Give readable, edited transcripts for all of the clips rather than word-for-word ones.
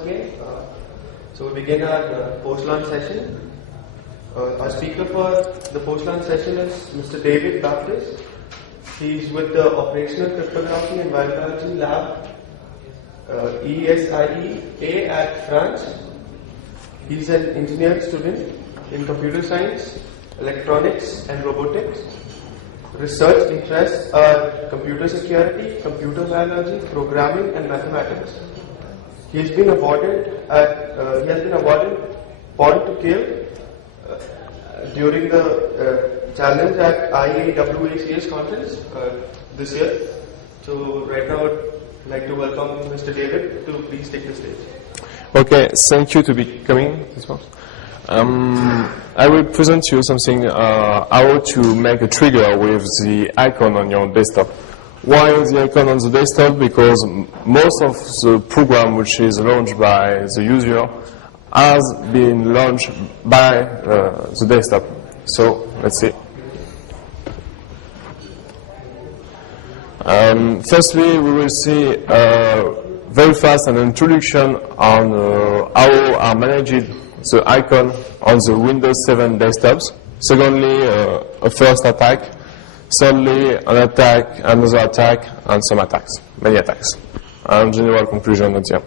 Okay, so we begin our post-launch session. Our speaker for the post-launch session is Mr. David Baptist. He's with the Operational Cryptography and Biology Lab, ESIE at France. He's an engineering student in computer science, electronics and robotics. Research interests are computer security, computer biology, programming and mathematics. He has been awarded Point to Kill during the challenge at IAWACS conference this year. So right now I'd like to welcome Mr. David to please take the stage. Okay, thank you to be coming this month. I will present you something how to make a trigger with the icon on your desktop. Why the icon on the desktop? Because most of the program which is launched by the user has been launched by the desktop. So let's see. Firstly, we will see very fast an introduction on how are managed the icon on the Windows 7 desktops. Secondly, a first attack. Thirdly, an attack, another attack, and some attacks, many attacks. And general conclusion at the end.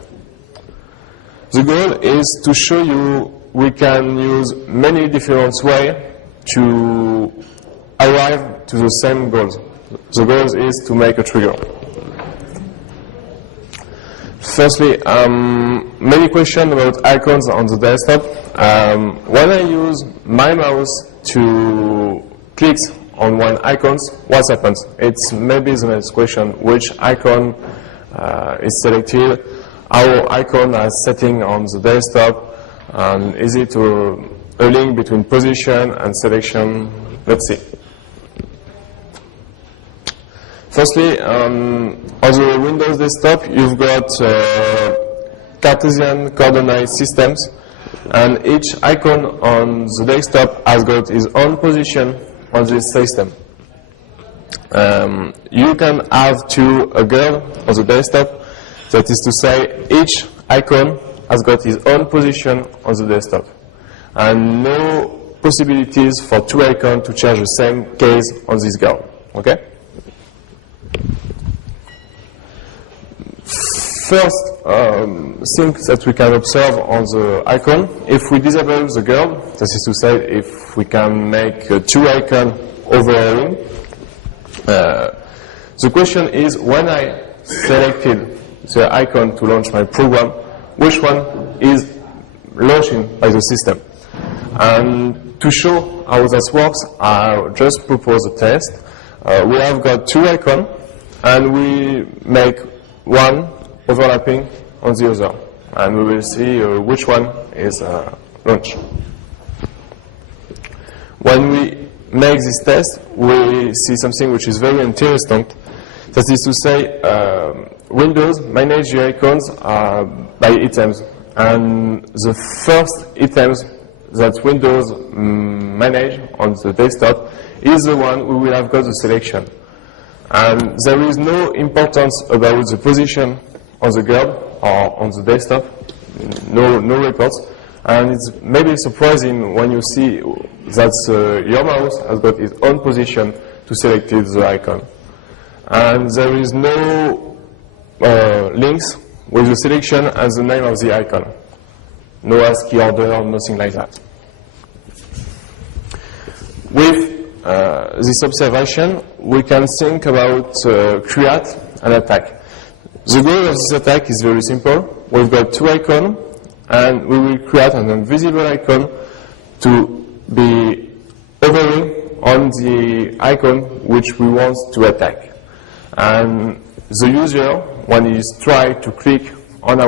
The goal is to show you we can use many different ways to arrive to the same goals. The goal is to make a trigger. Firstly, many questions about icons on the desktop. When I use my mouse to click on one icon, what happens? It's maybe the next question, which icon is selected, how icon is setting on the desktop, and is it a link between position and selection? Let's see. Firstly, on the Windows desktop, you've got Cartesian coordinate systems, and each icon on the desktop has got its own position on this system. You can have a girl on the desktop, that is to say, each icon has got its own position on the desktop, and no possibilities for two icons to change the same case on this girl. Okay? First thing that we can observe on the icon, if we disable the girl, that is to say, if we can make two icons overlaying, the question is, when I selected the icon to launch my program, which one is launching by the system? And to show how that works, I'll just propose a test. We have got two icons, and we make one overlapping on the other, and we will see which one is launched. When we make this test, we see something which is very interesting. That is to say, Windows manage the icons by items, and the first items that Windows manage on the desktop is the one we will have got the selection. And there is no importance about the position on the girl or on the desktop, no records. And it's maybe surprising when you see that your mouse has got its own position to select the icon. And there is no links with the selection and the name of the icon. No ASCII order, nothing like that. With this observation, we can think about create an attack. The goal of this attack is very simple. We've got two icons, and we will create an invisible icon to be hovering on the icon which we want to attack. And the user, when he tries to click on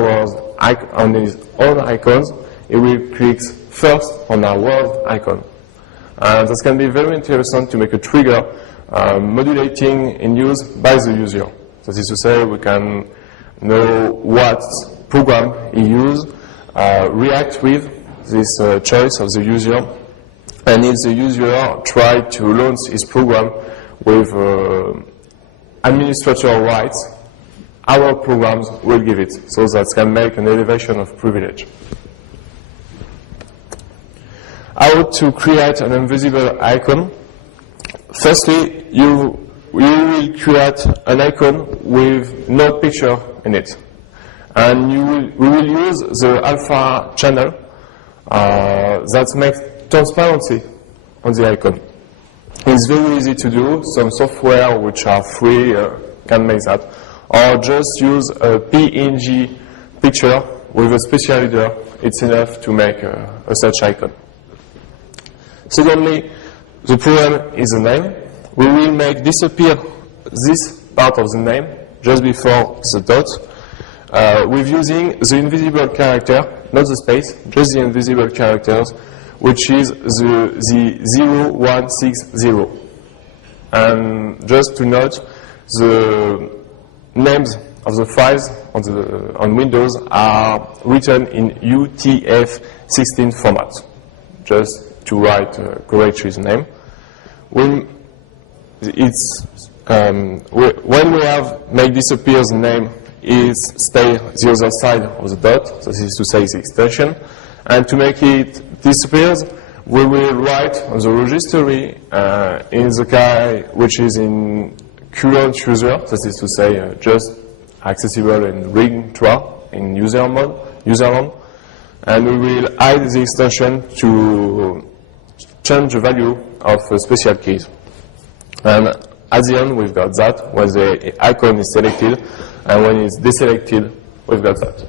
his own icons, he will click first on our world icon. And that can be very interesting to make a trigger modulating in use by the user. That is to say, we can know what program he used, react with this choice of the user, and if the user tried to launch his program with administrator rights, our programs will give it, so that can make an elevation of privilege. How to create an invisible icon? Firstly, you will create an icon with no picture in it. And we will use the alpha channel that makes transparency on the icon. It's very easy to do. Some software which are free can make that. Or just use a PNG picture with a special header. It's enough to make a such icon. Secondly, the problem is the name. We will make disappear this part of the name just before the dot with using the invisible character, not the space, just the invisible characters, which is the 0160. And just to note, the names of the files on Windows are written in UTF-16 format, just to write correctly the name. When we have make disappear the name, it stay the other side of the dot, that is to say the extension, and to make it disappear, we will write on the registry in the key which is in current user, that is to say just accessible in ring TRA in user mode, and we will hide the extension to change the value of special keys. And at the end, we've got that when the icon is selected, and when it's deselected, we've got that.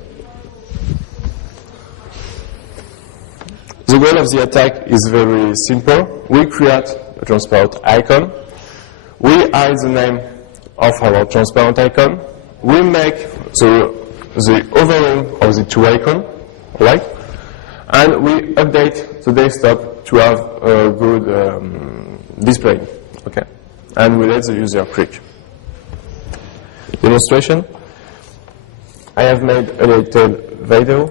The goal of the attack is very simple. We create a transparent icon. We hide the name of our transparent icon. We make the overlay of the two icons, right? And we update the desktop to have a good display, okay? And we let the user click. Demonstration. I have made a little video.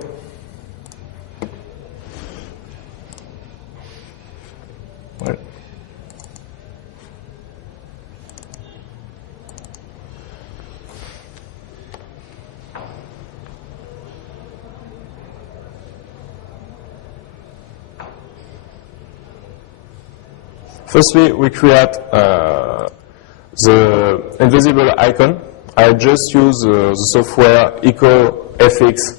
Well. Firstly, we create the invisible icon. I just use the software EcoFX,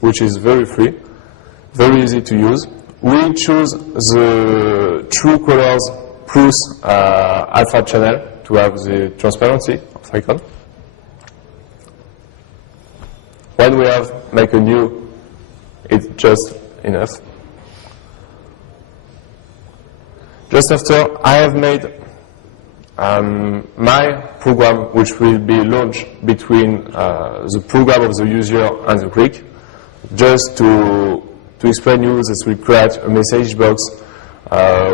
which is very free, very easy to use. We choose the true colors plus alpha channel to have the transparency of the icon. When we have make a new, it's just enough. Just after, I have made my program, which will be launched between the program of the user and the click, just to explain you that we create a message box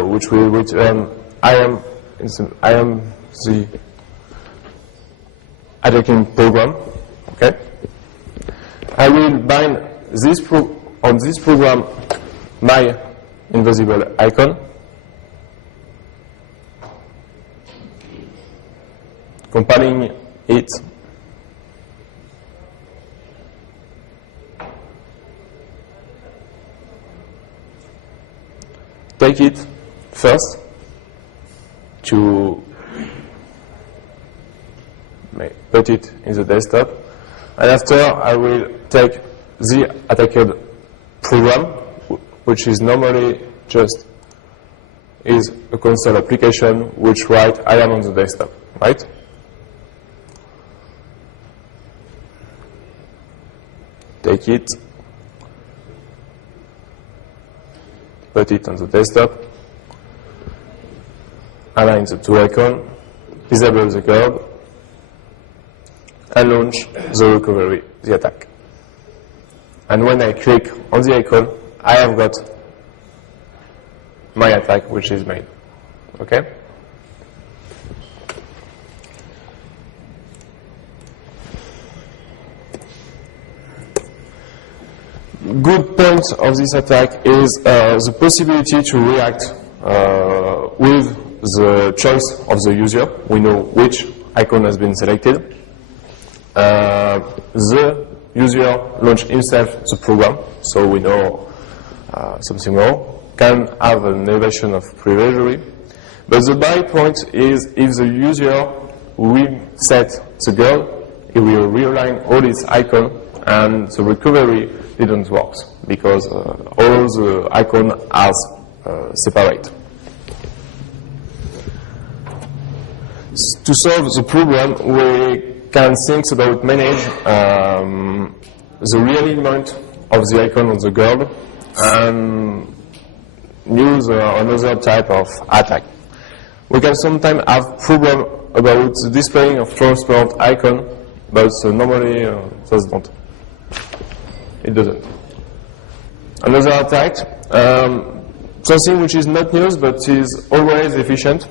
which will return I am the attacking program. Okay, I will bind on this program my invisible icon. Compiling it, take it first to put it in the desktop, and after I will take the attacked program, which is normally just is a console application which write I am on the desktop, right? Take it, put it on the desktop, align the two icons, disable the curve, and launch the recovery, the attack. And when I click on the icon, I have got my attack which is made. Okay? Good point of this attack is the possibility to react with the choice of the user. We know which icon has been selected. the user launch himself the program, so we know something more, can have an elevation of privilegery. But the bad point is if the user reset the goal, he will realign all its icons and the recovery didn't work because all the icons are separate. To solve the problem, we can think about manage the realignment of the icon on the goal and use another type of attack. We can sometimes have problem about the displaying of transparent icon, but normally it doesn't. Another attack, something which is not news but is always efficient.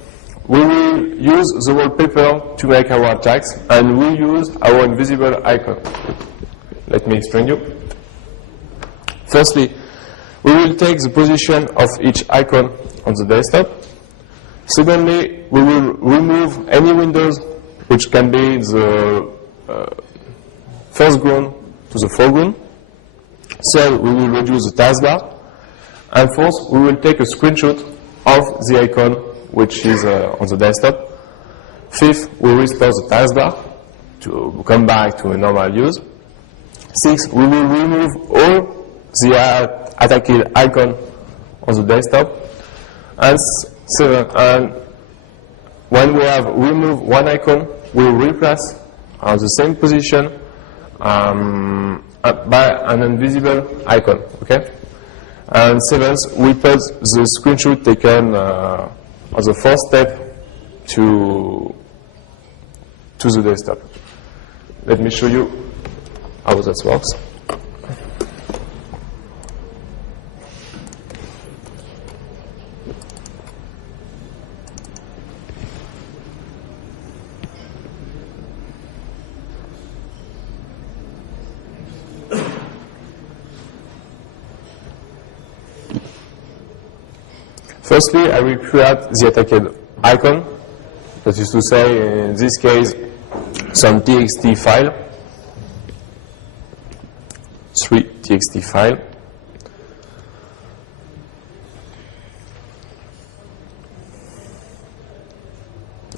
We will use the wallpaper to make our attacks, and we use our invisible icon. Let me explain you. Firstly, we will take the position of each icon on the desktop. Secondly, we will remove any windows which can be the first ground to the foreground. Third, we will reduce the taskbar. And fourth, we will take a screenshot of the icon which is on the desktop. Fifth, we will restore the taskbar to come back to a normal use. Sixth, we will remove all the attacked icon on the desktop. And seven, when we have removed one icon, we will replace the same position by an invisible icon. Okay? And seventh, we put the screenshot taken as a first step to the desktop. Let me show you how that works. Firstly, I will create the attacked icon. That is to say, in this case, some txt file, 3 txt file.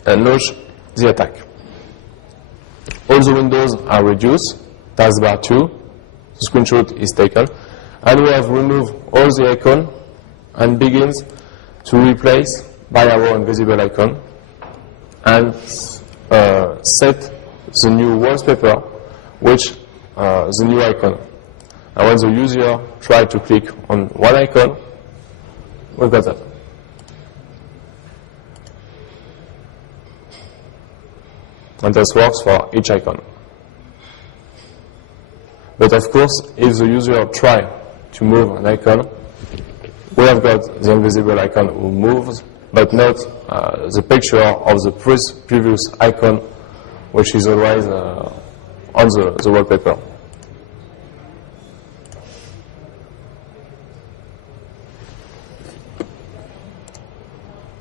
And launch the attack. All the windows are reduced, taskbar 2, the screenshot is taken, and we have removed all the icon and begins to replace by our invisible icon and set the new wallpaper which the new icon. And when the user tries to click on one icon, we've got that. And this works for each icon. But of course, if the user tries to move an icon, we have got the invisible icon who moves, but not the picture of the previous icon, which is always on the wallpaper.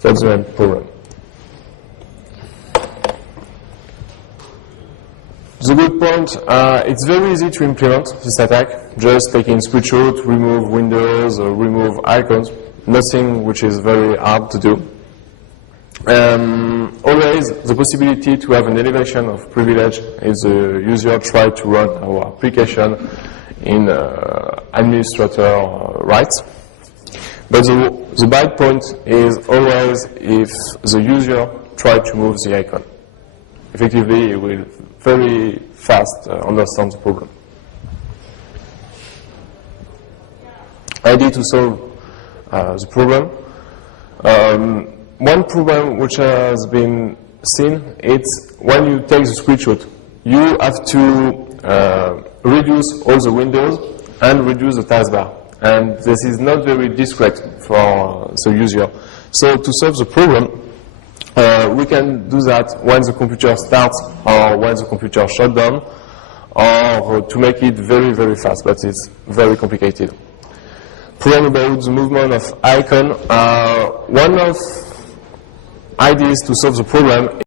That's the main problem. The good point, it's very easy to implement this attack, just taking screenshot, remove windows, or remove icons, nothing which is very hard to do. Always the possibility to have an elevation of privilege if the user try to run our application in administrator rights. But the bad point is always if the user try to move the icon. Effectively, it will very fast understand the problem. Idea to solve the problem. One problem which has been seen, it's when you take the screenshot, you have to reduce all the windows and reduce the taskbar. And this is not very discreet for the user. So to solve the problem, we can do that when the computer starts or when the computer shuts down, or to make it very, very fast, but it's very complicated. Problem about the movement of icon. One of ideas to solve the problem